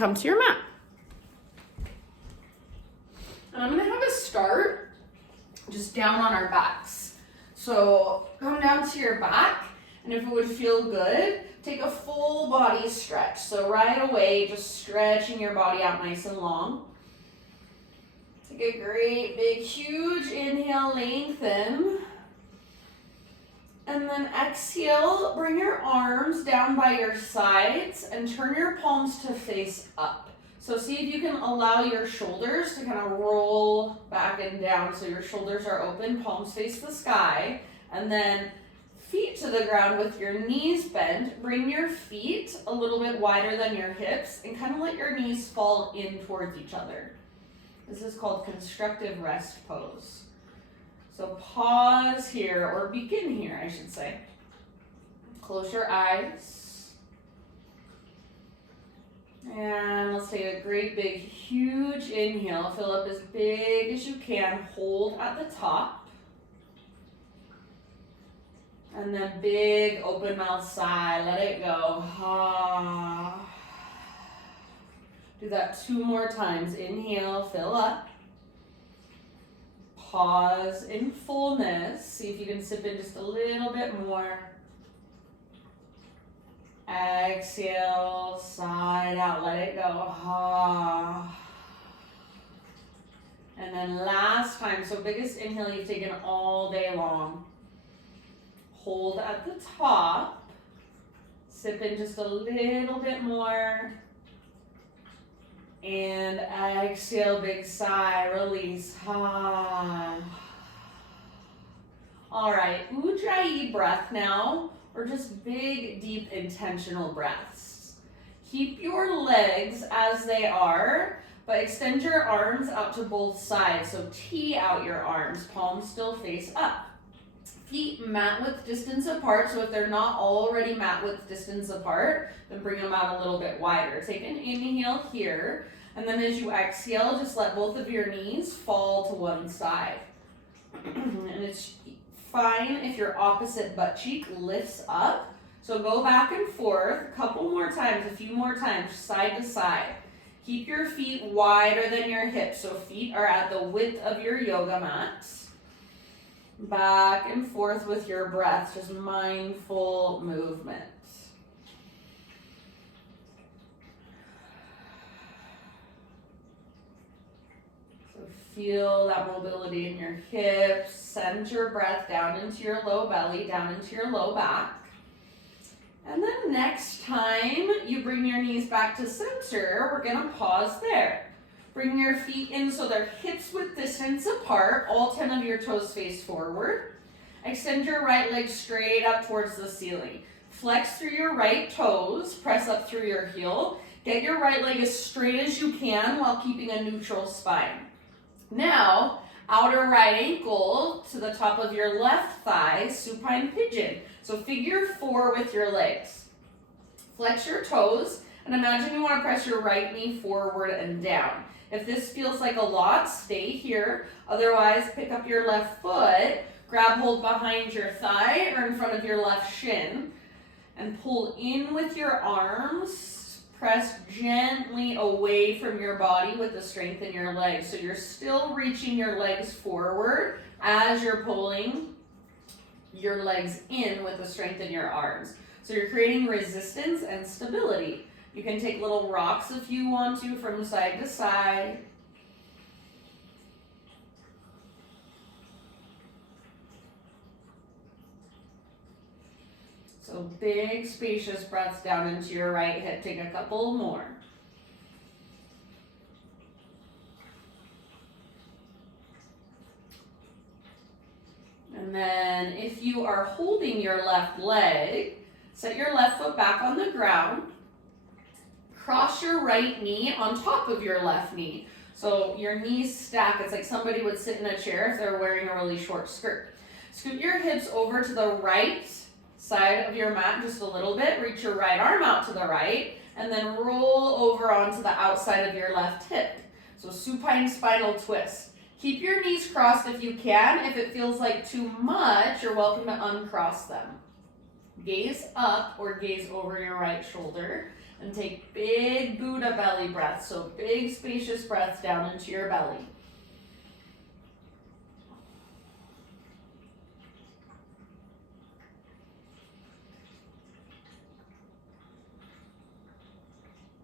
come to your mat. And I'm gonna have us start just down on our backs. So come down to your back, and if it would feel good, take a full body stretch. So right away, just stretching your body out nice and long. Take a great, big, huge inhale, lengthen. And then exhale, bring your arms down by your sides and turn your palms to face up. So see if you can allow your shoulders to kind of roll back and down so your shoulders are open, palms face the sky, and then feet to the ground with your knees bent. Bring your feet a little bit wider than your hips and kind of let your knees fall in towards each other. This is called Constructive Rest Pose. So pause here, or begin here, I should say. Close your eyes. And let's take a great big huge inhale. Fill up as big as you can. Hold at the top. And then big open mouth sigh. Let it go. Ah. Do that 2 more times. Inhale, fill up. Pause in fullness. See if you can sip in just a little bit more. Exhale, sigh it out, let it go. Ah. And then last time, so biggest inhale you've taken all day long. Hold at the top. Sip in just a little bit more. And exhale, big sigh, release. Ah. All right, Ujjayi breath now, or just big, deep, intentional breaths. Keep your legs as they are, but extend your arms out to both sides. So tee out your arms, palms still face up. Feet mat width distance apart, so if they're not already mat width distance apart, then bring them out a little bit wider. Take an inhale here, and then as you exhale, just let both of your knees fall to one side. And it's fine if your opposite butt cheek lifts up. So go back and forth a couple more times, a few more times, side to side. Keep your feet wider than your hips, so feet are at the width of your yoga mat. Back and forth with your breath, just mindful movement. So feel that mobility in your hips. Send your breath down into your low belly, down into your low back. And then next time you bring your knees back to center, we're gonna pause there. Bring your feet in so they're hips width distance apart, all 10 of your toes face forward. Extend your right leg straight up towards the ceiling. Flex through your right toes, press up through your heel. Get your right leg as straight as you can while keeping a neutral spine. Now, outer right ankle to the top of your left thigh, supine pigeon. So figure 4 with your legs. Flex your toes and imagine you want to press your right knee forward and down. If this feels like a lot, stay here. Otherwise, pick up your left foot, grab hold behind your thigh or in front of your left shin, and pull in with your arms. Press gently away from your body with the strength in your legs. So you're still reaching your legs forward as you're pulling your legs in with the strength in your arms. So you're creating resistance and stability. You can take little rocks if you want to from side to side. So big spacious breaths down into your right hip. Take a couple more. And then if you are holding your left leg, set your left foot back on the ground. Cross your right knee on top of your left knee. So your knees stack. It's like somebody would sit in a chair if they're wearing a really short skirt. Scoot your hips over to the right side of your mat just a little bit. Reach your right arm out to the right and then roll over onto the outside of your left hip. So supine spinal twist. Keep your knees crossed if you can. If it feels like too much, you're welcome to uncross them. Gaze up or gaze over your right shoulder. And take big Buddha belly breaths, so big spacious breaths down into your belly.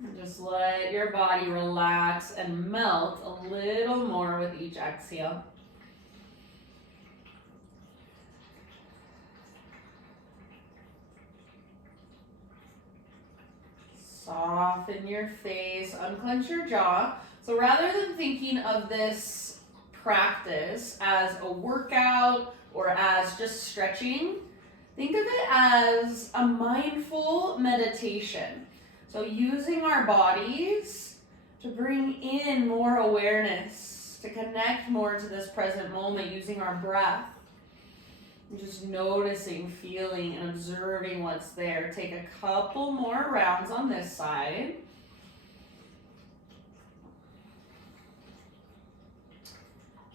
And just let your body relax and melt a little more with each exhale. Soften your face, unclench your jaw. So rather than thinking of this practice as a workout or as just stretching, think of it as a mindful meditation. So using our bodies to bring in more awareness, to connect more to this present moment, using our breath. And just noticing, feeling, and observing what's there. Take a couple more rounds on this side.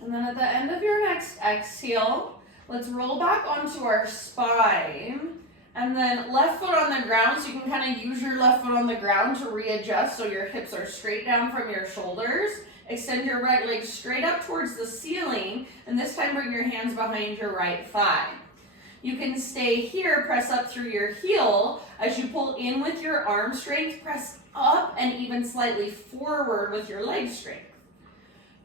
And then at the end of your next exhale, let's roll back onto our spine. And then left foot on the ground, so you can kind of use your left foot on the ground to readjust so your hips are straight down from your shoulders. Extend your right leg straight up towards the ceiling, and this time bring your hands behind your right thigh. You can stay here, press up through your heel. As you pull in with your arm strength, press up and even slightly forward with your leg strength.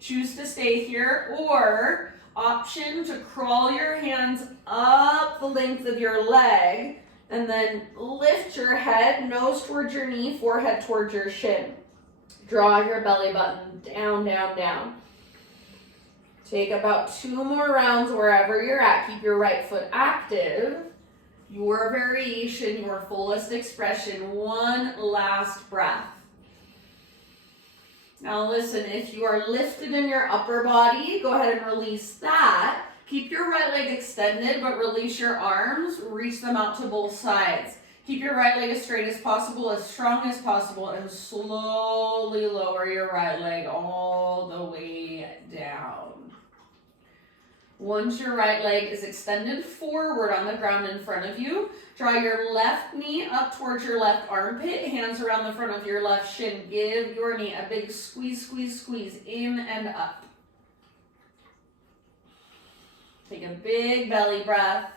Choose to stay here, or option to crawl your hands up the length of your leg, and then lift your head, nose towards your knee, forehead towards your shin. Draw your belly button down, down, down. Take about 2 more rounds wherever you're at. Keep your right foot active. Your variation, your fullest expression. One last breath. Now listen, if you are lifted in your upper body, go ahead and release that. Keep your right leg extended, but release your arms. Reach them out to both sides. Keep your right leg as straight as possible, as strong as possible, and slowly lower your right leg all the way down. Once your right leg is extended forward on the ground in front of you, draw your left knee up towards your left armpit, hands around the front of your left shin. Give your knee a big squeeze, squeeze, squeeze, in and up. Take a big belly breath.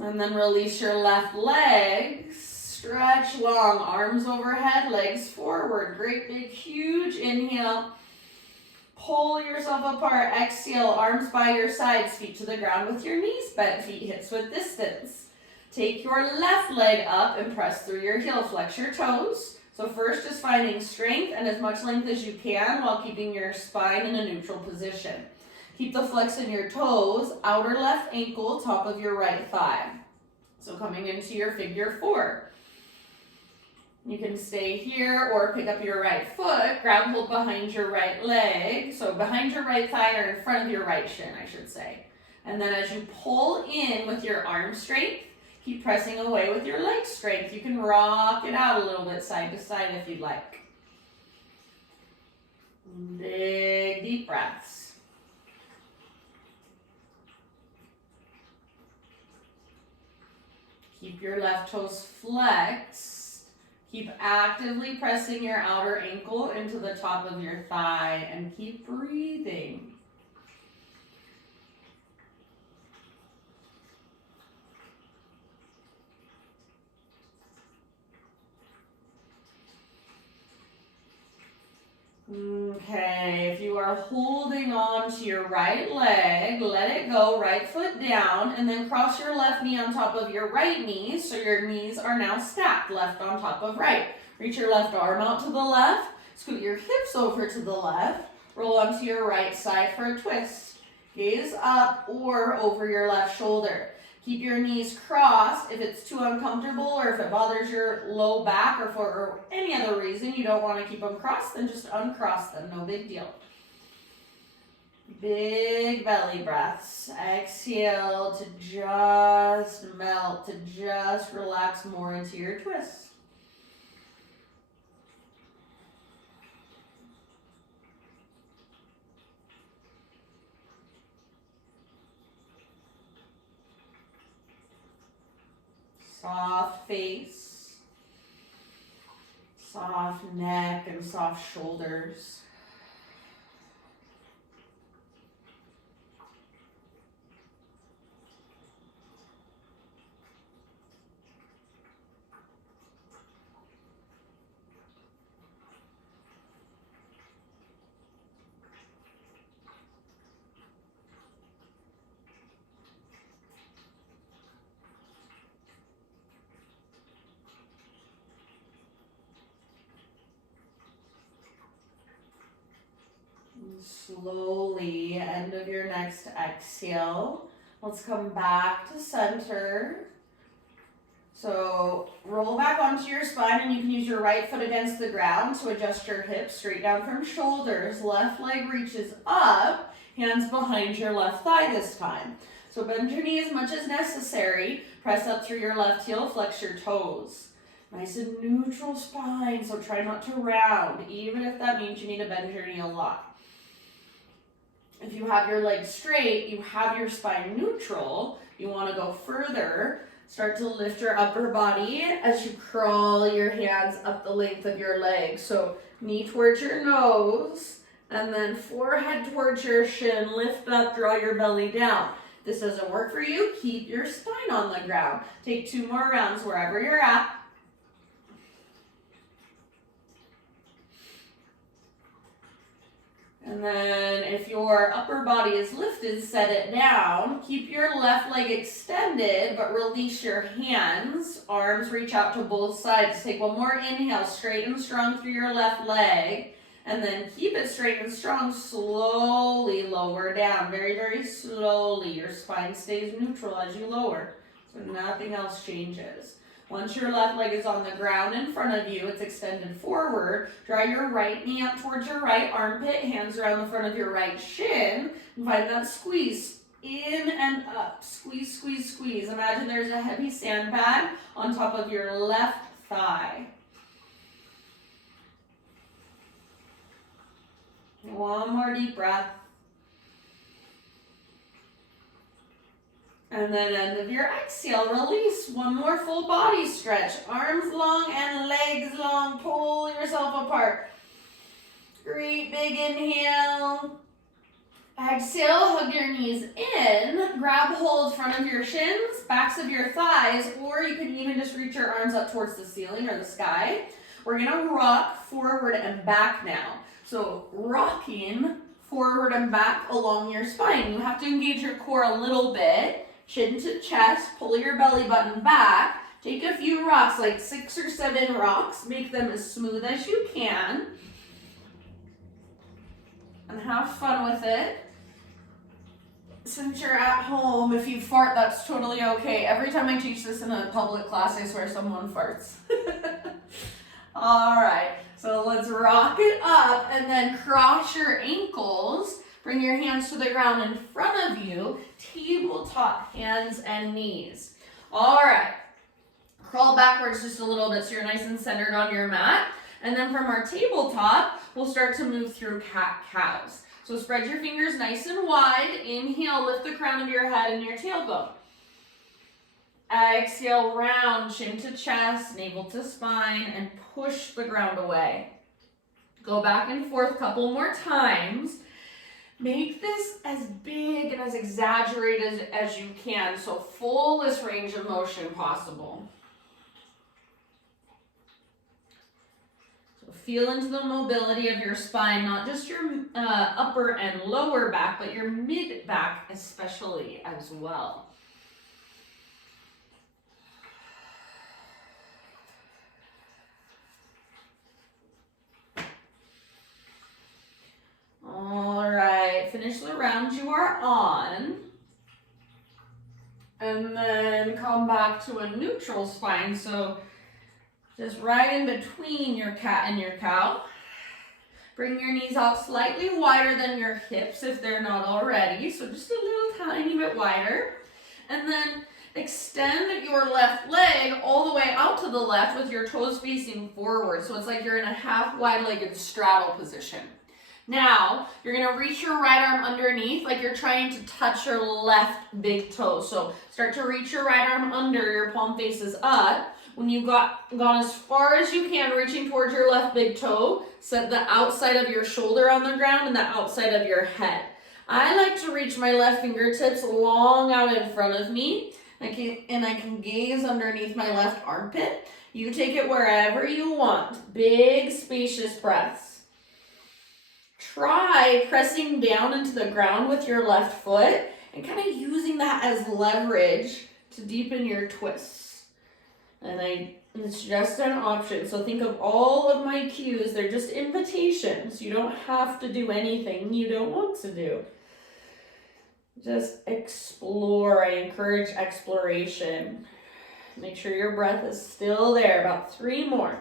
And then release your left leg. Stretch long, arms overhead, legs forward. Great big huge inhale. Pull yourself apart. Exhale, arms by your sides, feet to the ground with your knees bent, feet hips width distance. Take your left leg up and press through your heel. Flex your toes. So first is finding strength and as much length as you can while keeping your spine in a neutral position. Keep the flex in your toes, outer left ankle, top of your right thigh. So coming into your figure 4. You can stay here or pick up your right foot, grab hold behind your right leg. So behind your right thigh or in front of your right shin, I should say. And then as you pull in with your arm strength, keep pressing away with your leg strength. You can rock it out a little bit side to side if you'd like. Big deep breaths. Keep your left toes flexed. Keep actively pressing your outer ankle into the top of your thigh and keep breathing. Okay, if you are holding on to your right leg, let it go, right foot down, and then cross your left knee on top of your right knee, so your knees are now stacked, left on top of right. Reach your left arm out to the left, scoot your hips over to the left, roll onto your right side for a twist. Gaze up or over your left shoulder. Keep your knees crossed. If it's too uncomfortable or if it bothers your low back or for any other reason you don't want to keep them crossed, then just uncross them. No big deal. Big belly breaths. Exhale to just melt, to just relax more into your twist. Soft face. Soft neck and soft shoulders. Slowly, end of your next exhale. Let's come back to center. So roll back onto your spine, and you can use your right foot against the ground to adjust your hips straight down from shoulders. Left leg reaches up, hands behind your left thigh this time. So bend your knee as much as necessary. Press up through your left heel, flex your toes. Nice and neutral spine, so try not to round, even if that means you need to bend your knee a lot. If you have your legs straight, you have your spine neutral, you want to go further, start to lift your upper body as you crawl your hands up the length of your legs. So knee towards your nose, and then forehead towards your shin, lift up, draw your belly down. If this doesn't work for you, keep your spine on the ground. Take 2 more rounds wherever you're at. And then if your upper body is lifted, set it down. Keep your left leg extended, but release your hands. Arms reach out to both sides. Take 1 more inhale, straight and strong through your left leg. And then keep it straight and strong. Slowly lower down, very, very slowly. Your spine stays neutral as you lower, so nothing else changes. Once your left leg is on the ground in front of you, it's extended forward. Draw your right knee up towards your right armpit, hands around the front of your right shin, and find that squeeze. In and up, squeeze, squeeze, squeeze. Imagine there's a heavy sandbag on top of your left thigh. 1 more deep breath. And then end of your exhale, release. 1 more full body stretch. Arms long and legs long. Pull yourself apart. Great big inhale. Exhale, hug your knees in. Grab hold front of your shins, backs of your thighs, or you can even just reach your arms up towards the ceiling or the sky. We're going to rock forward and back now. So rocking forward and back along your spine. You have to engage your core a little bit. Chin to chest, pull your belly button back. Take a few rocks, like 6 or 7 rocks. Make them as smooth as you can. And have fun with it. Since you're at home, if you fart, that's totally okay. Every time I teach this in a public class, I swear someone farts. All right, so let's rock it up and then cross your ankles. Bring your hands to the ground in front of you. Tabletop, hands and knees. All right, crawl backwards just a little bit so you're nice and centered on your mat. And then from our tabletop, we'll start to move through cat-cows. So spread your fingers nice and wide. Inhale, lift the crown of your head and your tailbone. Exhale, round, chin to chest, navel to spine, and push the ground away. Go back and forth a couple more times. Make this as big and as exaggerated as you can, so fullest range of motion possible. So feel into the mobility of your spine, not just your upper and lower back, but your mid back especially as well. All right, finish the round you are on. And then come back to a neutral spine. So just right in between your cat and your cow. Bring your knees out slightly wider than your hips if they're not already. So just a little tiny bit wider. And then extend your left leg all the way out to the left with your toes facing forward. So it's like you're in a half wide-legged straddle position. Now, you're going to reach your right arm underneath like you're trying to touch your left big toe. So start to reach your right arm under, your palm faces up. When you've gone as far as you can, reaching towards your left big toe, set the outside of your shoulder on the ground and the outside of your head. I like to reach my left fingertips long out in front of me, and I can gaze underneath my left armpit. You take it wherever you want. Big, spacious breaths. Try pressing down into the ground with your left foot and kind of using that as leverage to deepen your twists. And it's just an option. So think of all of my cues. They're just invitations. You don't have to do anything you don't want to do. Just explore. I encourage exploration. Make sure your breath is still there. About 3 more.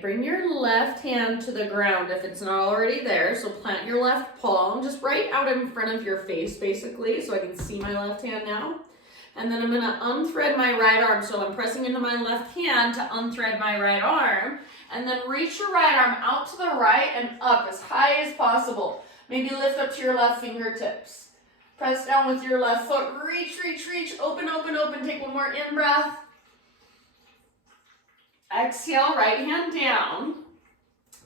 Bring your left hand to the ground if it's not already there. So plant your left palm just right out in front of your face, basically, so I can see my left hand now. And then I'm going to unthread my right arm. So I'm pressing into my left hand to unthread my right arm. And then reach your right arm out to the right and up as high as possible. Maybe lift up to your left fingertips. Press down with your left foot. Reach, reach, reach. Open, open, open. Take one more in-breath. Exhale, right hand down.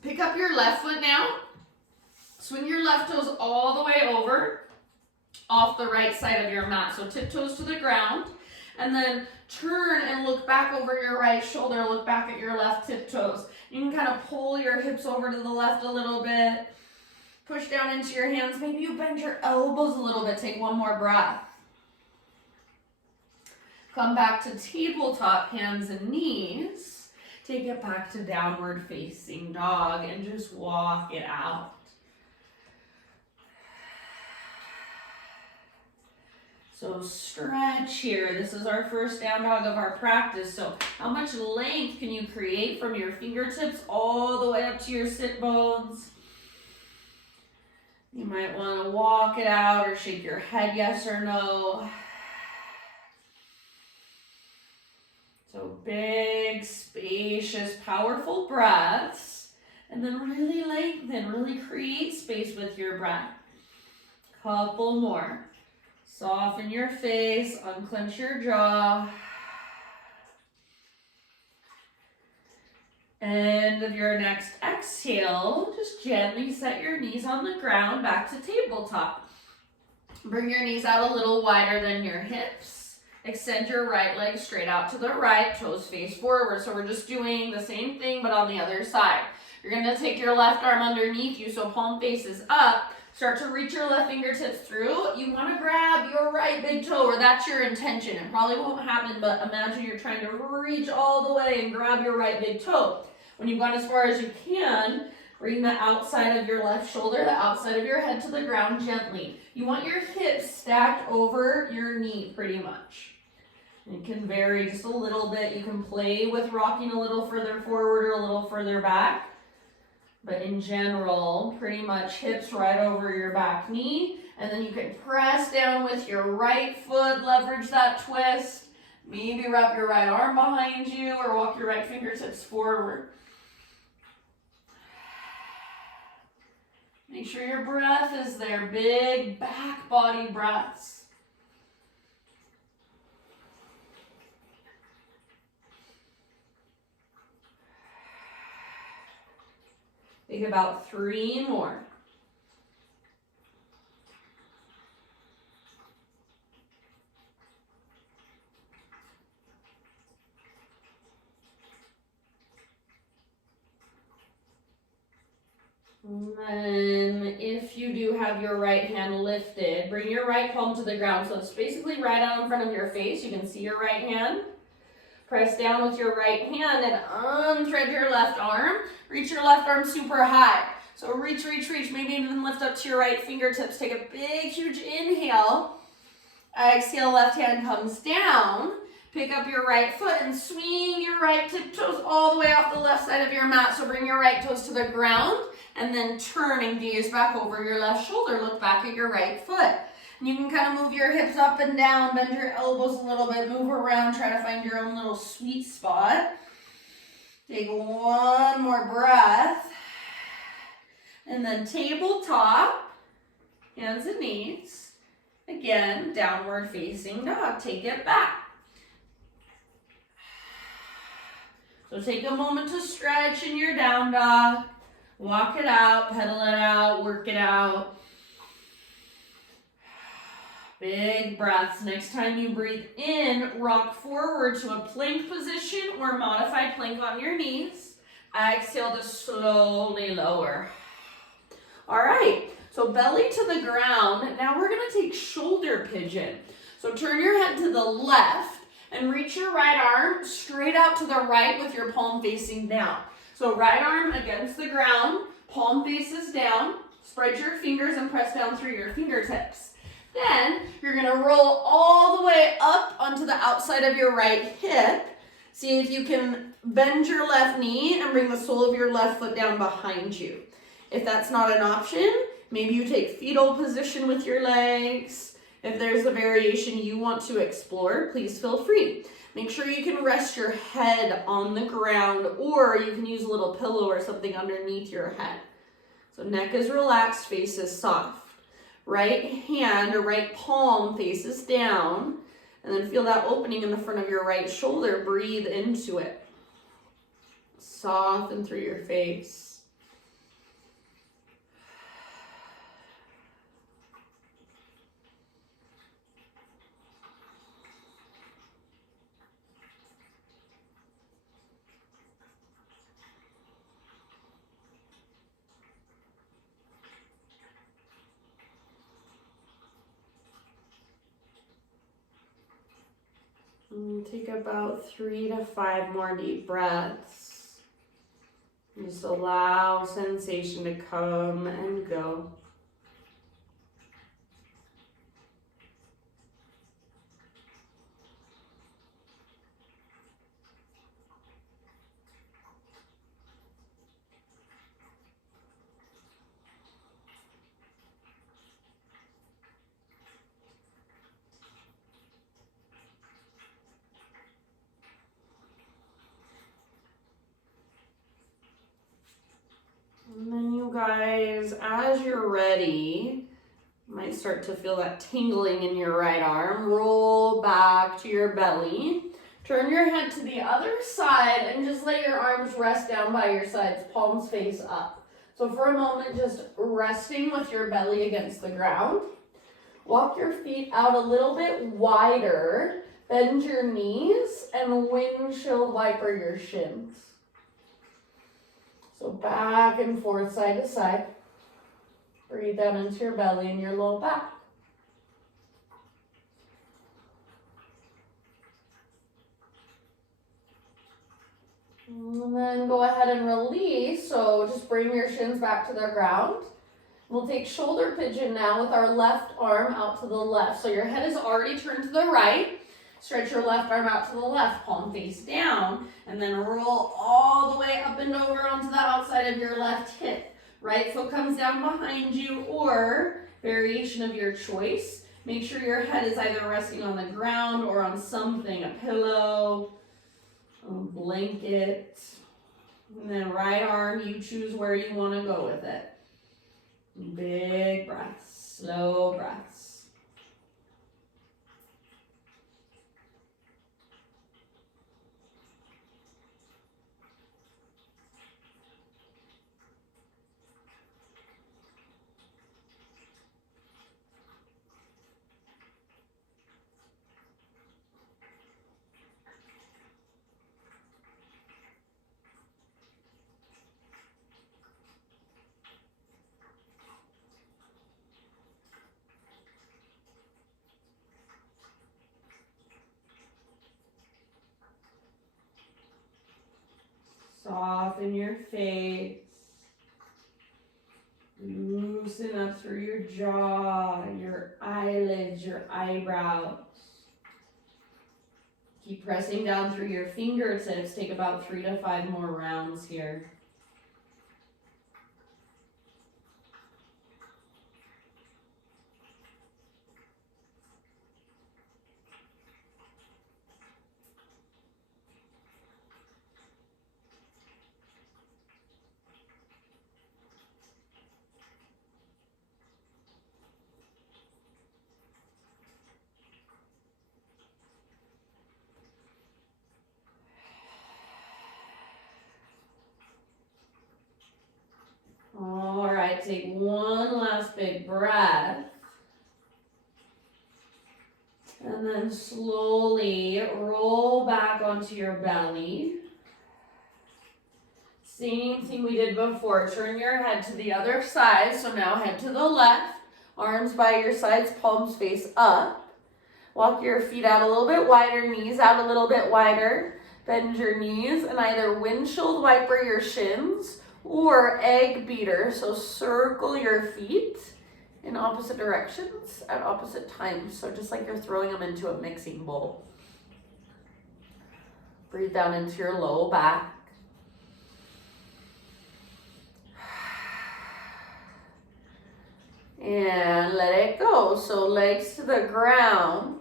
Pick up your left foot now. Swing your left toes all the way over off the right side of your mat. So tiptoes to the ground. And then turn and look back over your right shoulder. Look back at your left tiptoes. You can kind of pull your hips over to the left a little bit. Push down into your hands. Maybe you bend your elbows a little bit. Take one more breath. Come back to tabletop, hands and knees. Take it back to downward facing dog and just walk it out. So stretch here. This is our first down dog of our practice. So how much length can you create from your fingertips all the way up to your sit bones? You might want to walk it out or shake your head yes or no. So big, spacious, powerful breaths. And then really lengthen, really create space with your breath. Couple more. Soften your face, unclench your jaw. End of your next exhale, just gently set your knees on the ground, back to tabletop. Bring your knees out a little wider than your hips. Extend your right leg straight out to the right, toes face forward. So we're just doing the same thing, but on the other side. You're gonna take your left arm underneath you, so palm faces up. Start to reach your left fingertips through. You wanna grab your right big toe, or that's your intention. It probably won't happen, but imagine you're trying to reach all the way and grab your right big toe. When you've gone as far as you can, bring the outside of your left shoulder, the outside of your head to the ground gently. You want your hips stacked over your knee pretty much. It can vary just a little bit. You can play with rocking a little further forward or a little further back. But in general, pretty much hips right over your back knee. And then you can press down with your right foot, leverage that twist. Maybe wrap your right arm behind you or walk your right fingertips forward. Make sure your breath is there. Big back body breaths. Take about 3 more. And then if you do have your right hand lifted, bring your right palm to the ground. So it's basically right out in front of your face. You can see your right hand. Press down with your right hand and unthread your left arm. Reach your left arm super high. So reach, reach, reach. Maybe even lift up to your right fingertips. Take a big, huge inhale. Exhale, left hand comes down. Pick up your right foot and swing your right tiptoes all the way off the left side of your mat. So bring your right toes to the ground and then turn and gaze back over your left shoulder. Look back at your right foot. And you can kind of move your hips up and down, bend your elbows a little bit, move around, try to find your own little sweet spot. Take one more breath. And then tabletop, hands and knees. Again, downward facing dog. Take it back. So take a moment to stretch in your down dog. Walk it out, pedal it out, work it out. Big breaths. Next time you breathe in, rock forward to a plank position or modified plank on your knees. Exhale to slowly lower. All right, so belly to the ground. Now we're gonna take shoulder pigeon. So turn your head to the left and reach your right arm straight out to the right with your palm facing down. So right arm against the ground, palm faces down. Spread your fingers and press down through your fingertips. Then you're gonna roll all the way up onto the outside of your right hip. See if you can bend your left knee and bring the sole of your left foot down behind you. If that's not an option, maybe you take fetal position with your legs. If there's a variation you want to explore, please feel free. Make sure you can rest your head on the ground, or you can use a little pillow or something underneath your head. So neck is relaxed, face is soft. Right hand or right palm faces down, and then feel that opening in the front of your right shoulder. Breathe into it. Soften through your face. Take about 3 to 5 more deep breaths. Just allow sensation to come and go. And then you guys, as you're ready, you might start to feel that tingling in your right arm. Roll back to your belly. Turn your head to the other side and just let your arms rest down by your sides, palms face up. So for a moment, just resting with your belly against the ground. Walk your feet out a little bit wider. Bend your knees and windshield wiper your shins. So back and forth, side to side. Breathe down into your belly and your low back. And then go ahead and release. So just bring your shins back to the ground. We'll take shoulder pigeon now with our left arm out to the left. So your head is already turned to the right. Stretch your left arm out to the left, palm face down, and then roll all the way up and over onto the outside of your left hip. Right foot comes down behind you, or variation of your choice. Make sure your head is either resting on the ground or on something, a pillow, a blanket. And then right arm, you choose where you want to go with it. Big breaths, slow breaths. Soften your face. Loosen up through your jaw, your eyelids, your eyebrows. Keep pressing down through your fingertips. Take about 3 to 5 more rounds here. All right, take one last big breath. And then slowly roll back onto your belly. Same thing we did before. Turn your head to the other side. So now head to the left. Arms by your sides, palms face up. Walk your feet out a little bit wider, knees out a little bit wider. Bend your knees and either windshield wiper your shins or egg beater. So circle your feet in opposite directions at opposite times. So just like you're throwing them into a mixing bowl. Breathe down into your low back. And let it go. So legs to the ground.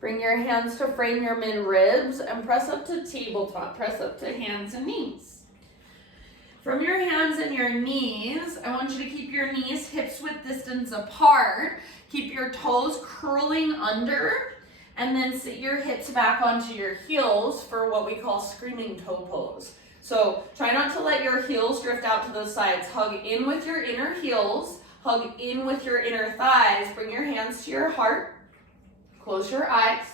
Bring your hands to frame your mid-ribs and press up to tabletop. Press up to hands and knees. From your hands and your knees, I want you to keep your knees hips width distance apart. Keep your toes curling under, and then sit your hips back onto your heels for what we call screaming toe pose. So try not to let your heels drift out to the sides. Hug in with your inner heels. Hug in with your inner thighs. Bring your hands to your heart. Close your eyes.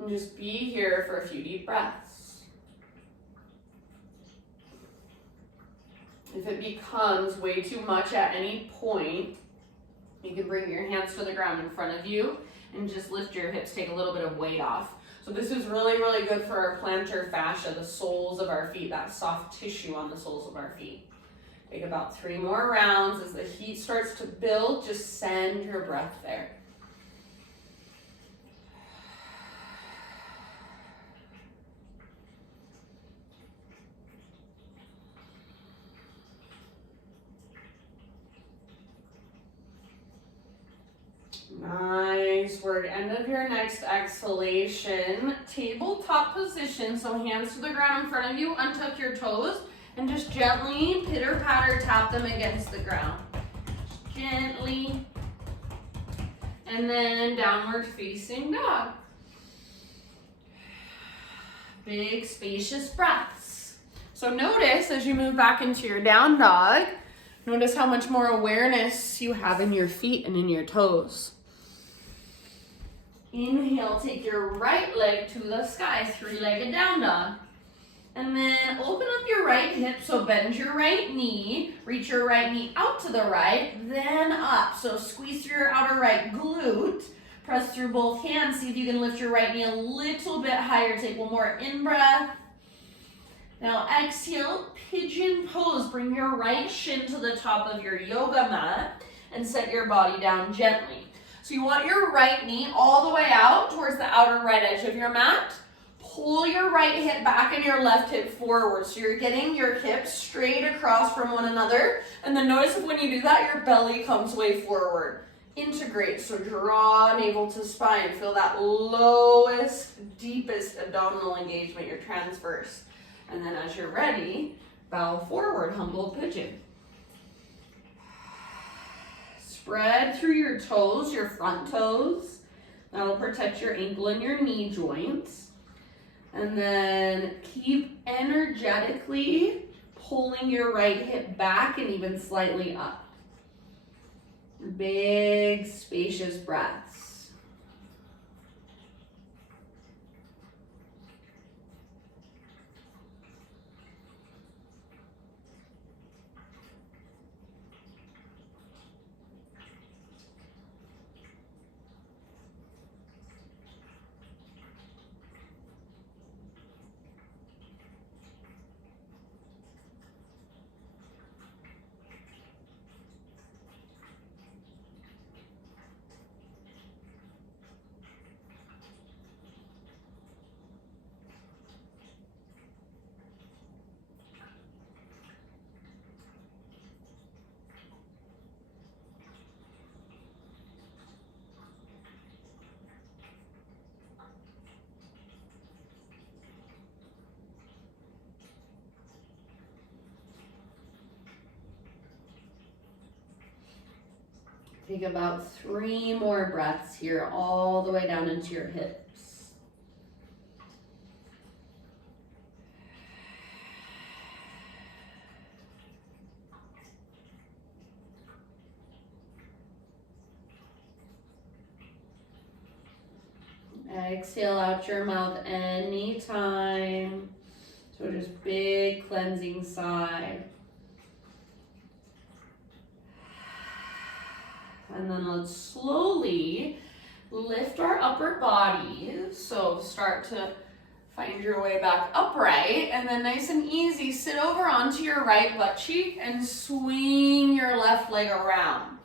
And just be here for a few deep breaths. If it becomes way too much at any point, you can bring your hands to the ground in front of you and just lift your hips, take a little bit of weight off. So this is really, really good for our plantar fascia, the soles of our feet, that soft tissue on the soles of our feet. Take about 3 more rounds. As the heat starts to build, just send your breath there. Nice work. End of your next exhalation. Tabletop position. So hands to the ground in front of you. Untuck your toes and just gently pitter-patter tap them against the ground. Just gently. And then downward facing dog. Big spacious breaths. So notice as you move back into your down dog, notice how much more awareness you have in your feet and in your toes. Inhale, take your right leg to the sky, 3-legged down dog. And then open up your right hip, so bend your right knee, reach your right knee out to the right, then up. So squeeze through your outer right glute, press through both hands, see if you can lift your right knee a little bit higher. Take one more in-breath. Now exhale, pigeon pose. Bring your right shin to the top of your yoga mat and set your body down gently. So you want your right knee all the way out towards the outer right edge of your mat. Pull your right hip back and your left hip forward. So you're getting your hips straight across from one another. And then notice when you do that, your belly comes way forward. Integrate, so draw navel to spine. Feel that lowest, deepest abdominal engagement, your transverse. And then as you're ready, bow forward, humble pigeon. Spread through your toes, your front toes. That'll protect your ankle and your knee joints. And then keep energetically pulling your right hip back and even slightly up. Big, spacious breaths. Take about 3 more breaths here, all the way down into your hips. Exhale out your mouth anytime. So just big cleansing sigh. And then let's slowly lift our upper body. So start to find your way back upright. And then nice and easy, sit over onto your right butt cheek and swing your left leg around.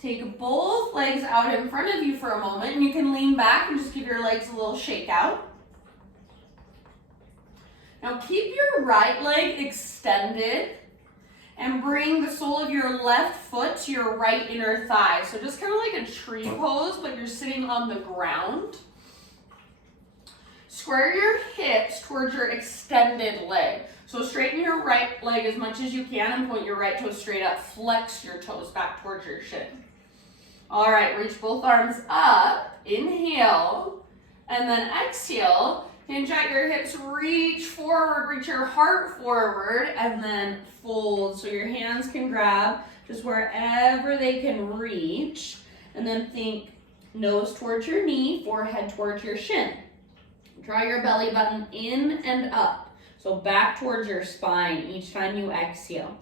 Take both legs out in front of you for a moment, and you can lean back and just give your legs a little shake out. Now keep your right leg extended and bring the sole of your left foot to your right inner thigh. So just kind of like a tree pose, but you're sitting on the ground. Square your hips towards your extended leg. So straighten your right leg as much as you can and point your right toe straight up. Flex your toes back towards your shin. All right, reach both arms up, inhale, and then exhale. Hinge at your hips, reach forward, reach your heart forward, and then fold. So your hands can grab just wherever they can reach. And then think nose towards your knee, forehead towards your shin. Draw your belly button in and up. So back towards your spine each time you exhale.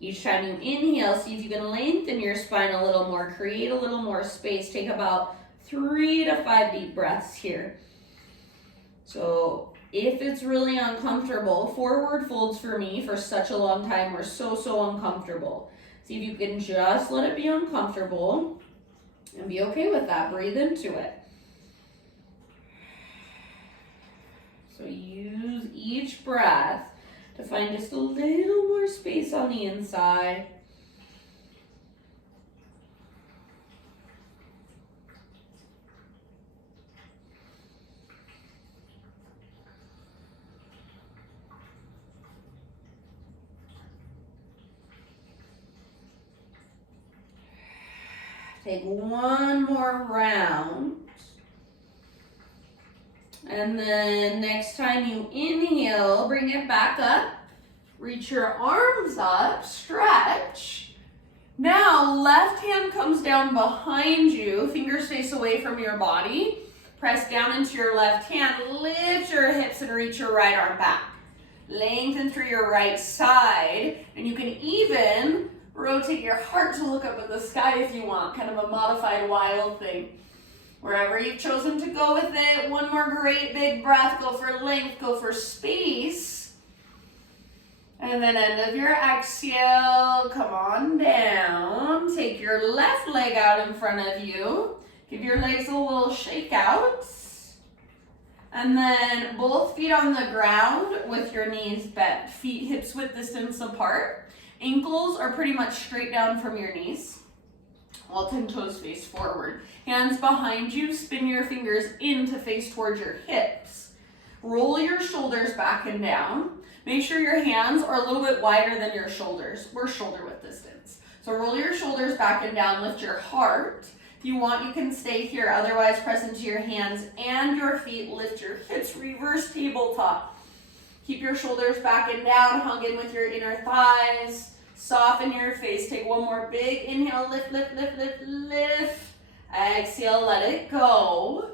Each time you inhale, see if you can lengthen your spine a little more, create a little more space. Take about 3 to 5 deep breaths here. So if it's really uncomfortable, forward folds for me for such a long time were so uncomfortable. See if you can just let it be uncomfortable and be okay with that. Breathe into it. So use each breath to find just a little more space on the inside. Take one more round. And then next time you inhale, bring it back up. Reach your arms up, stretch. Now left hand comes down behind you, fingers face away from your body. Press down into your left hand, lift your hips and reach your right arm back. Lengthen through your right side, and you can even rotate your heart to look up at the sky if you want, kind of a modified wild thing. Wherever you've chosen to go with it, one more great big breath, go for length, go for space. And then end of your exhale, come on down. Take your left leg out in front of you. Give your legs a little shake out. And then both feet on the ground with your knees bent. Feet hips width distance apart. Ankles are pretty much straight down from your knees. All 10 toes face forward. Hands behind you, spin your fingers in to face towards your hips. Roll your shoulders back and down. Make sure your hands are a little bit wider than your shoulders. We're shoulder width distance. So roll your shoulders back and down, lift your heart. If you want, you can stay here. Otherwise, press into your hands and your feet. Lift your hips, reverse tabletop. Keep your shoulders back and down, hug in with your inner thighs. Soften your face. Take one more big inhale, lift, lift, lift, lift, lift. Exhale, let it go.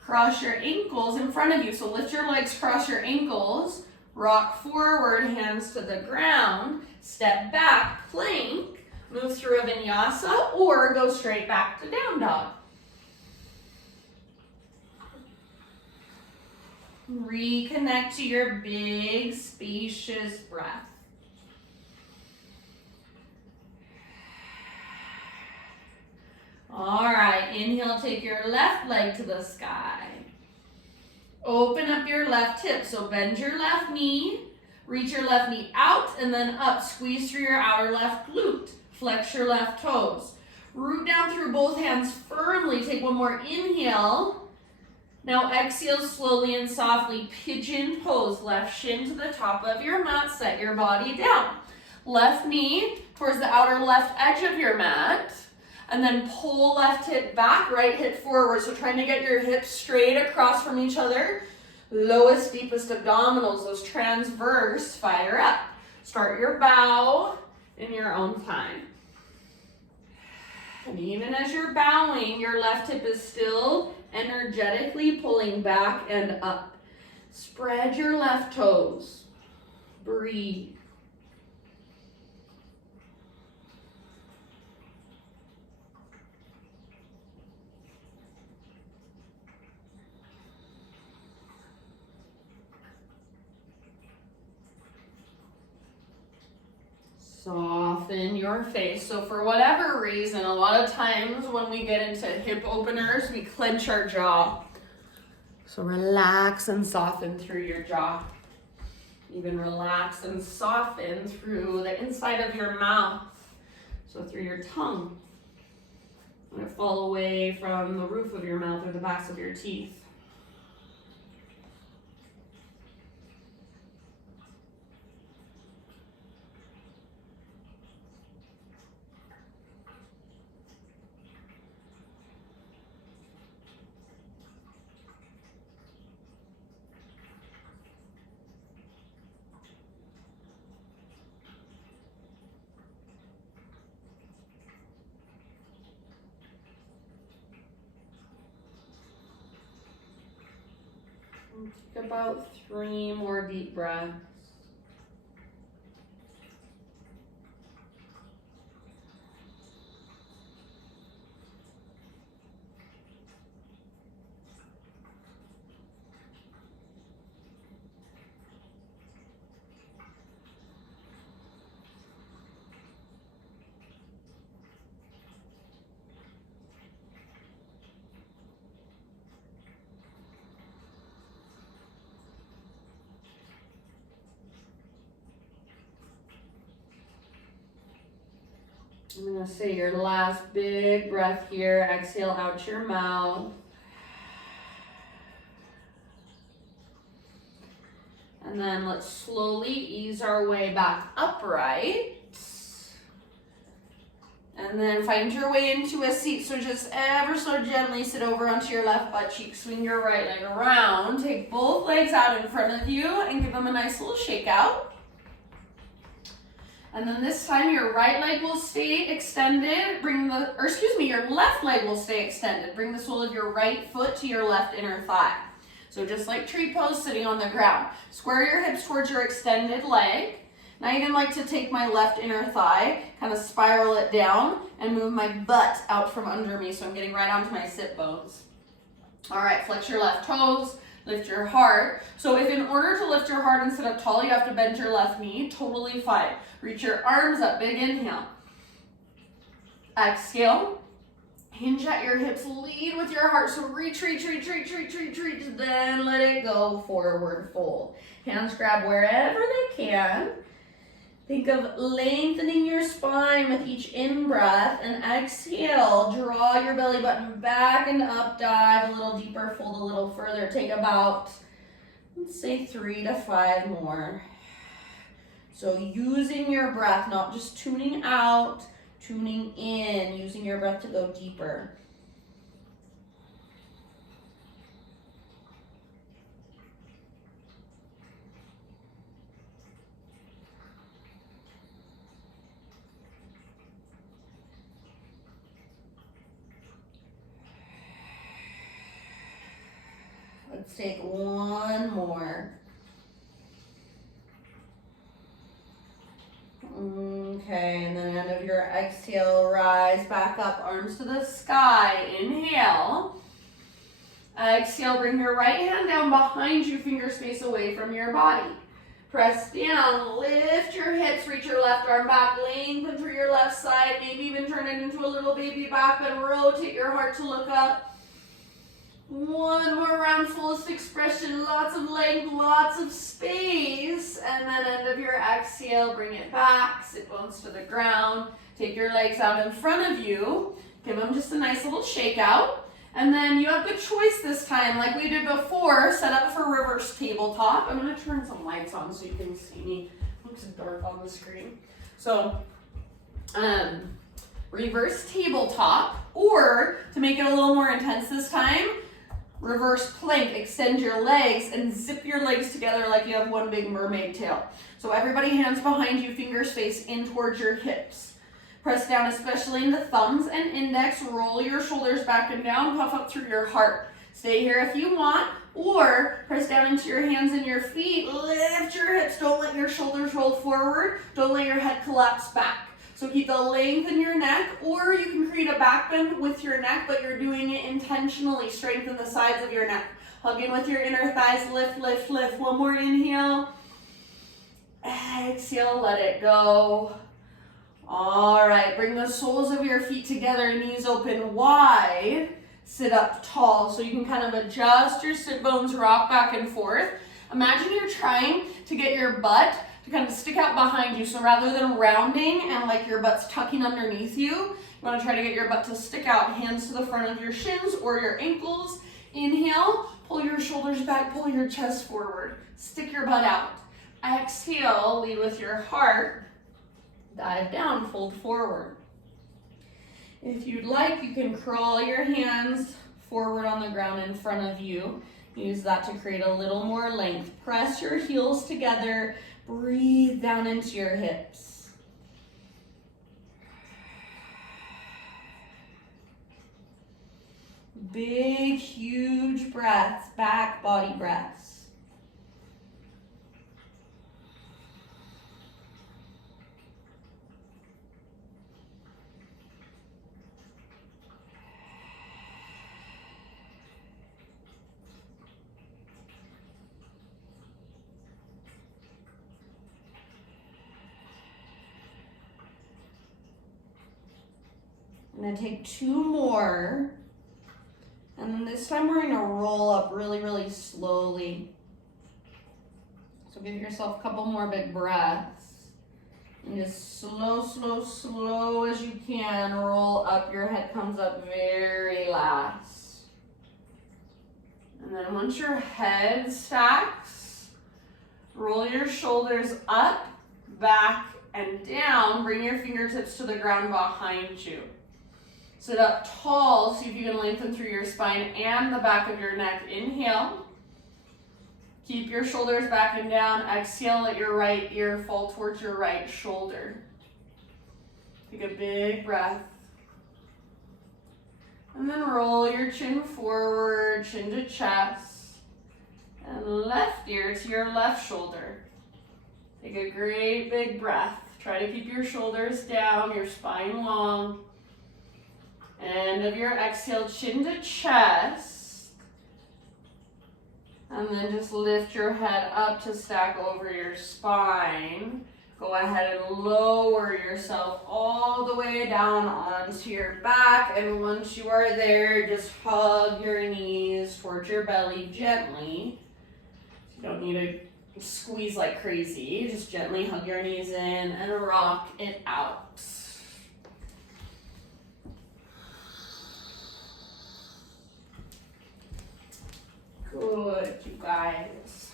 Cross your ankles in front of you. So lift your legs, cross your ankles. Rock forward, hands to the ground. Step back, plank. Move through a vinyasa or go straight back to down dog. Reconnect to your big, spacious breath. All right, inhale, take your left leg to the sky. Open up your left hip, so bend your left knee, reach your left knee out and then up. Squeeze through your outer left glute. Flex your left toes. Root down through both hands firmly. Take one more inhale. Now exhale slowly and softly. Pigeon pose. Left shin to the top of your mat. Set your body down. Left knee towards the outer left edge of your mat. And then pull left hip back, right hip forward. So trying to get your hips straight across from each other. Lowest, deepest abdominals, those transverse, fire up. Start your bow in your own time. And even as you're bowing, your left hip is still energetically pulling back and up. Spread your left toes. Breathe. Soften your face. So for whatever reason, a lot of times when we get into hip openers, we clench our jaw. So relax and soften through your jaw. Even relax and soften through the inside of your mouth. So through your tongue. Let it fall away from the roof of your mouth or the backs of your teeth. Take about 3 more deep breaths. I'm going to say your last big breath here. Exhale out your mouth. And then let's slowly ease our way back upright. And then find your way into a seat. So just ever so gently sit over onto your left butt cheek. Swing your right leg around. Take both legs out in front of you and give them a nice little shake out. And then this time your right leg will stay extended. Your left leg will stay extended. Bring the sole of your right foot to your left inner thigh. So just like tree pose, sitting on the ground. Square your hips towards your extended leg. Now I even like to take my left inner thigh, kind of spiral it down, and move my butt out from under me so I'm getting right onto my sit bones. All right, flex your left toes. Lift your heart. So if in order to lift your heart and sit up tall, you have to bend your left knee, totally fine. Reach your arms up, big inhale. Exhale. Hinge at your hips, lead with your heart. So reach, then let it go, forward fold. Hands grab wherever they can. Think of lengthening your spine with each in-breath, and exhale, draw your belly button back and up, dive a little deeper, fold a little further. Take about, let's say 3 to 5 more. So using your breath, not just tuning out, tuning in, using your breath to go deeper. Let's take one more. Okay, and then end of your exhale, rise back up, arms to the sky. Inhale. Exhale, bring your right hand down behind you, finger space away from your body. Press down, lift your hips, reach your left arm back, lengthen through your left side, maybe even turn it into a little baby back bend, rotate your heart to look up. One more round, fullest expression, lots of length, lots of space, and then end of your exhale, bring it back, sit bones to the ground, take your legs out in front of you, give them just a nice little shake out, and then you have the choice this time, like we did before, set up for reverse tabletop. I'm going to turn some lights on so you can see me. It looks dark on the screen. So, reverse tabletop, or to make it a little more intense this time, reverse plank. Extend your legs and zip your legs together like you have one big mermaid tail. So everybody, hands behind you, fingers face in towards your hips. Press down, especially in the thumbs and index. Roll your shoulders back and down, puff up through your heart. Stay here if you want, or press down into your hands and your feet. Lift your hips. Don't let your shoulders roll forward. Don't let your head collapse back. So keep the length in your neck, or you can create a back bend with your neck, but you're doing it intentionally. Strengthen the sides of your neck. Hug in with your inner thighs. Lift, lift, lift. One more inhale. Exhale, let it go. All right, bring the soles of your feet together, knees open wide. Sit up tall, so you can kind of adjust your sit bones, rock back and forth. Imagine you're trying to get your butt to kind of stick out behind you. So rather than rounding and like your butt's tucking underneath you, you want to try to get your butt to stick out. Hands to the front of your shins or your ankles. Inhale, pull your shoulders back, pull your chest forward. Stick your butt out. Exhale, lead with your heart. Dive down, fold forward. If you'd like, you can crawl your hands forward on the ground in front of you. Use that to create a little more length. Press your heels together. Breathe down into your hips. Big, huge breaths, back body breaths. I'm going to take 2 more, and then this time we're going to roll up really, really slowly. So give yourself a couple more big breaths, and just slow, slow, slow as you can, roll up. Your head comes up very last. And then once your head stacks, roll your shoulders up, back, and down. Bring your fingertips to the ground behind you. Sit up tall, see if you can lengthen through your spine and the back of your neck. Inhale. Keep your shoulders back and down. Exhale, let your right ear fall towards your right shoulder. Take a big breath. And then roll your chin forward, chin to chest. And left ear to your left shoulder. Take a great big breath. Try to keep your shoulders down, your spine long. End of your exhale, chin to chest. And then just lift your head up to stack over your spine. Go ahead and lower yourself all the way down onto your back. And once you are there, just hug your knees towards your belly gently. You don't need to squeeze like crazy. Just gently hug your knees in and rock it out. Good, you guys.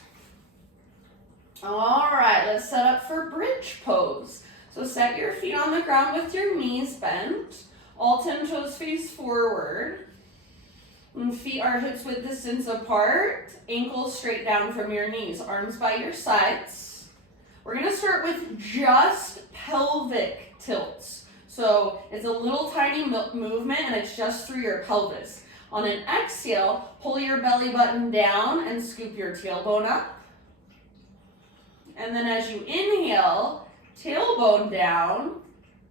All right, let's set up for bridge pose. So set your feet on the ground with your knees bent. All 10 toes face forward. And feet are hips width distance apart. Ankles straight down from your knees. Arms by your sides. We're going to start with just pelvic tilts. So it's a little tiny movement and it's just through your pelvis. On an exhale, pull your belly button down and scoop your tailbone up. And then as you inhale, tailbone down,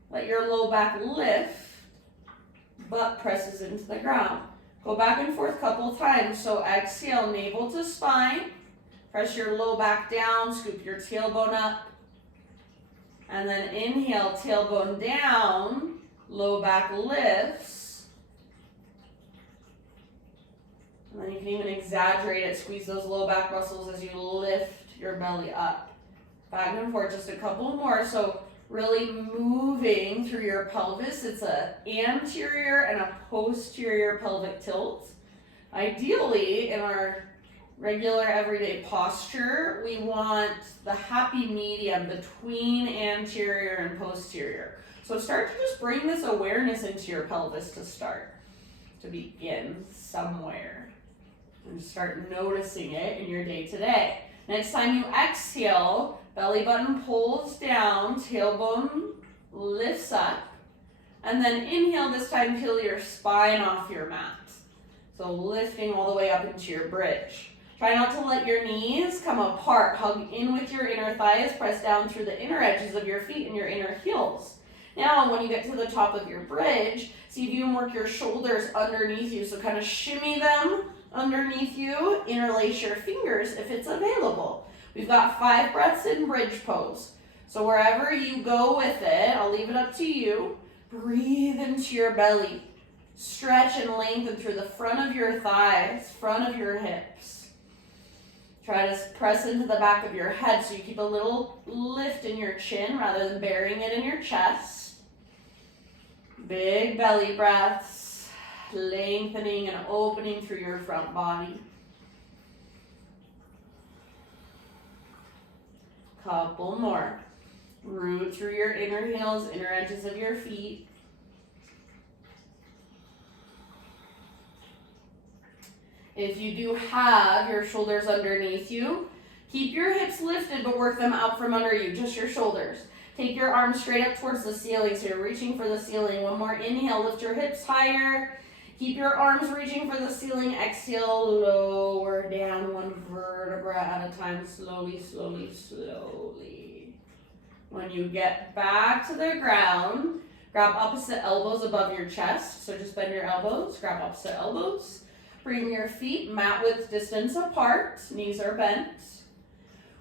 let your low back lift, butt presses into the ground. Go back and forth a couple times. So exhale, navel to spine, press your low back down, scoop your tailbone up. And then inhale, tailbone down, low back lifts. And then you can even exaggerate it, squeeze those low back muscles as you lift your belly up. Back and forth, just a couple more. So really moving through your pelvis. It's an anterior and a posterior pelvic tilt. Ideally, in our regular everyday posture, we want the happy medium between anterior and posterior. So start to just bring this awareness into your pelvis to start, to begin somewhere. And start noticing it in your day-to-day. Next time you exhale, belly button pulls down, tailbone lifts up, and then inhale this time, peel your spine off your mat. So lifting all the way up into your bridge. Try not to let your knees come apart. Hug in with your inner thighs, press down through the inner edges of your feet and your inner heels. Now, when you get to the top of your bridge, see if you can work your shoulders underneath you. So kind of shimmy them underneath you, interlace your fingers if it's available. We've got 5 breaths in bridge pose. So wherever you go with it, I'll leave it up to you. Breathe into your belly. Stretch and lengthen through the front of your thighs, front of your hips. Try to press into the back of your head so you keep a little lift in your chin rather than burying it in your chest. Big belly breaths, lengthening and opening through your front body. Couple more. Root through your inner heels, inner edges of your feet. If you do have your shoulders underneath you, keep your hips lifted but work them out from under you, just your shoulders. Take your arms straight up towards the ceiling, so you're reaching for the ceiling. One more inhale, lift your hips higher. Keep your arms reaching for the ceiling. Exhale, lower down one vertebra at a time, slowly, slowly, slowly. When you get back to the ground, grab opposite elbows above your chest. So just bend your elbows, grab opposite elbows. Bring your feet mat width distance apart, knees are bent.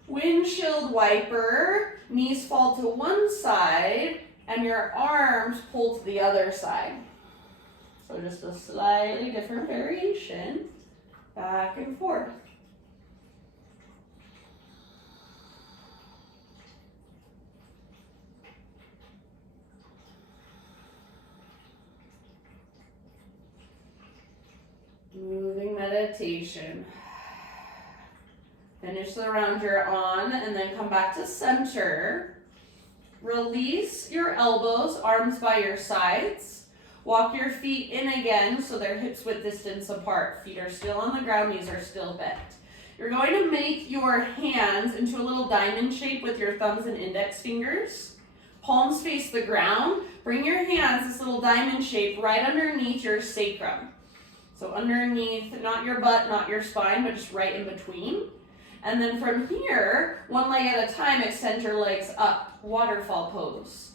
Windshield wiper, knees fall to one side and your arms pull to the other side. So just a slightly different variation, back and forth. Moving meditation. Finish the round you're on and then come back to center. Release your elbows, arms by your sides. Walk your feet in again so they're hips width distance apart. Feet are still on the ground, knees are still bent. You're going to make your hands into a little diamond shape with your thumbs and index fingers. Palms face the ground. Bring your hands, this little diamond shape, right underneath your sacrum. So underneath, not your butt, not your spine, but just right in between. And then from here, one leg at a time, extend your legs up, waterfall pose.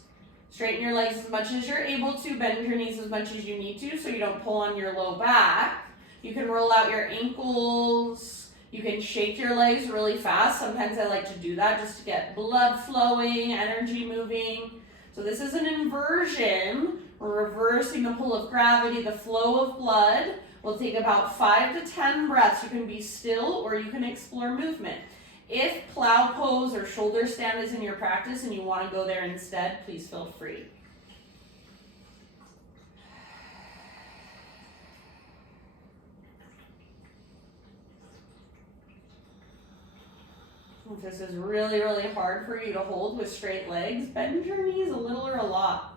Straighten your legs as much as you're able to, bend your knees as much as you need to so you don't pull on your low back. You can roll out your ankles. You can shake your legs really fast. Sometimes I like to do that just to get blood flowing, energy moving. So this is an inversion. We're reversing the pull of gravity, the flow of blood. We'll take about 5 to 10 breaths. You can be still or you can explore movement. If plow pose or shoulder stand is in your practice and you want to go there instead, please feel free. If this is really, really hard for you to hold with straight legs, bend your knees a little or a lot.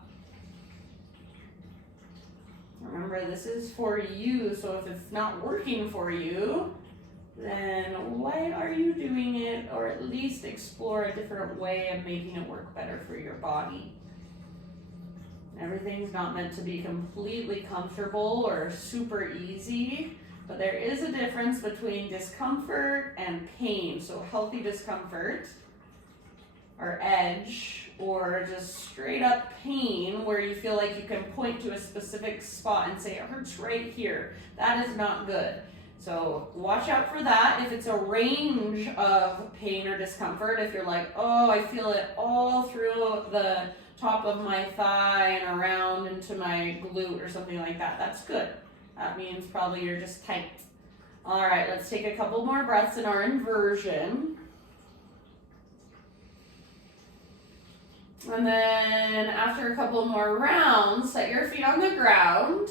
Remember, this is for you, so if it's not working for you, then why are you doing it? Or at least explore a different way of making it work better for your body. Everything's not meant to be completely comfortable or super easy, but there is a difference between discomfort and pain. So healthy discomfort, or edge, or just straight up pain where you feel like you can point to a specific spot and say it hurts right here. That is not good. So watch out for that. If it's a range of pain or discomfort, if you're like, oh, I feel it all through the top of my thigh and around into my glute or something like that, that's good. That means probably you're just tight. All right, let's take a couple more breaths in our inversion. And then after a couple more rounds, set your feet on the ground.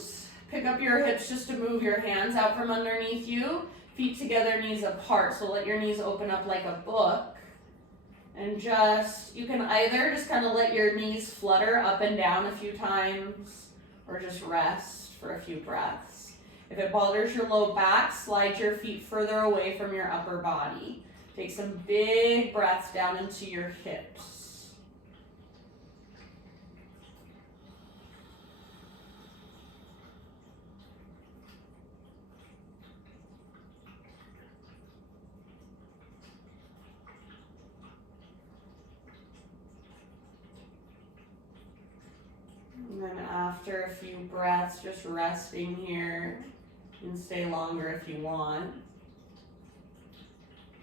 Pick up your hips just to move your hands out from underneath you. Feet together, knees apart. So let your knees open up like a book. And just, you can either just kind of let your knees flutter up and down a few times, or just rest for a few breaths. If it bothers your low back, slide your feet further away from your upper body. Take some big breaths down into your hips. And then after a few breaths, just resting here. You can stay longer if you want.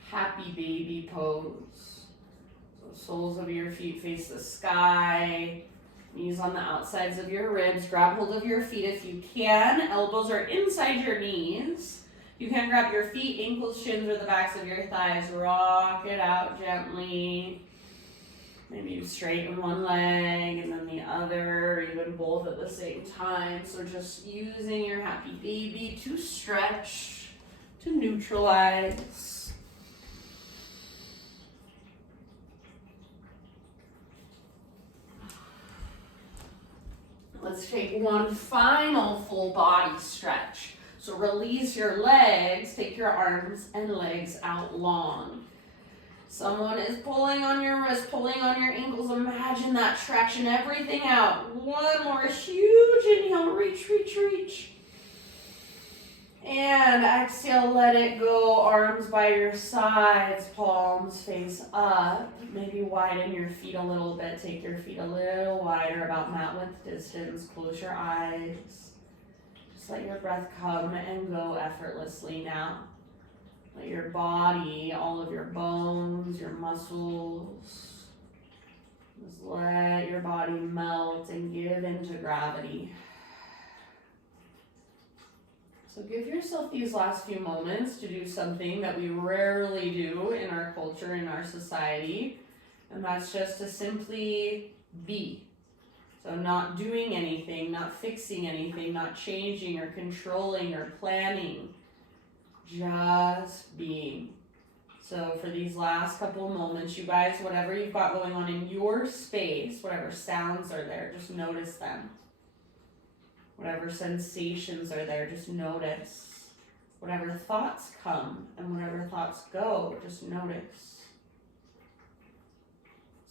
Happy baby pose. So soles of your feet face the sky. Knees on the outsides of your ribs. Grab hold of your feet if you can. Elbows are inside your knees. You can grab your feet, ankles, shins, or the backs of your thighs. Rock it out gently. Maybe you straighten one leg and then the other, or even both at the same time. So just using your happy baby to stretch, to neutralize. Let's take one final full body stretch. So release your legs, take your arms and legs out long. Someone is pulling on your wrist, pulling on your ankles. Imagine that traction, everything out. One more huge inhale, reach, reach, reach. And exhale, let it go. Arms by your sides, palms face up. Maybe widen your feet a little bit. Take your feet a little wider, about mat width distance. Close your eyes. Just let your breath come and go effortlessly now. Let your body, all of your bones, your muscles, just let your body melt and give into gravity. So give yourself these last few moments to do something that we rarely do in our culture, in our society, and that's just to simply be. So not doing anything, not fixing anything, not changing or controlling or planning. Just being. So for these last couple moments, you guys, whatever you've got going on in your space, whatever sounds are there, just notice them. Whatever sensations are there, just notice. Whatever thoughts come and whatever thoughts go, just notice.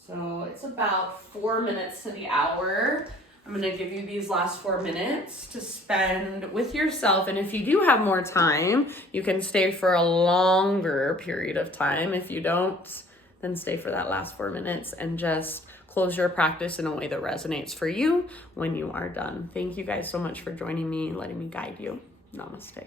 So it's about 4 minutes to the hour. I'm going to give you these last 4 minutes to spend with yourself. And if you do have more time, you can stay for a longer period of time. If you don't, then stay for that last 4 minutes and just close your practice in a way that resonates for you when you are done. Thank you guys so much for joining me, letting me guide you. Namaste.